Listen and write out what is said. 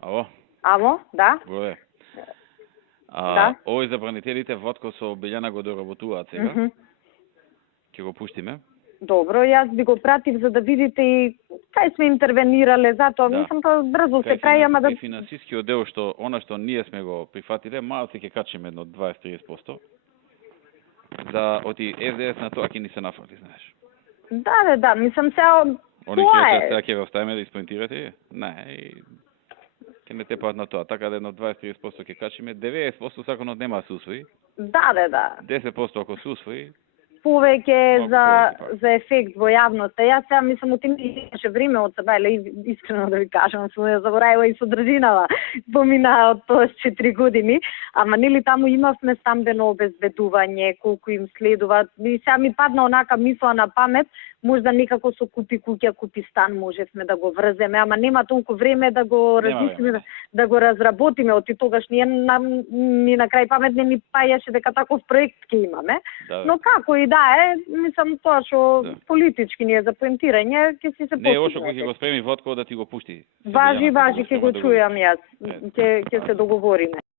Ало? Ало, да? Горе. Да. Овој забранителите Вотко со Белјана го доработуваат сега. Ќе го пуштиме. Добро, јас би го пратив за да видите и кај сме интервенирале, затоа мислам тоа брзо се прави, ама да Кај финансискиот дел што она што ние сме го прифатиле, малце ќе качиме едно 20-30%. За оти СДС на тоа ќе ни се нафрли, знаеш. Да, мислам сега Они тоа ќе е. сега ќе го оставиме да испоинтирате? Не, ќе не тепаат на тоа, така да едно 20-30% ќе качиме, 90% законот нема да се усвои. Да. 10% ако се усвои, повеќе за ефект во јавноста. Јас сега мислам од имаше време од сега, искрено да ви кажам, сум ја заборавила и содржинава помина од тоа 4 години, ама нели таму имавме стамбено обезбедување, колку им следуваат. И сега ми падна онака мисла на памет, можда некако со купи куќа, купи стан можевме да го врземе, ама нема толку време да го размислиме, да го разработиме. Од тогаш ни на крај памет не ни паѓаше дека таков проект ќе имаме. Но како и да е, мислам тоа што политички ни е за поентирање, ќе си се постигне. Не е лошо кој ќе го спреми Вотко да ти го пушти. Важи, ќе го чујам јас. Ќе се договориме.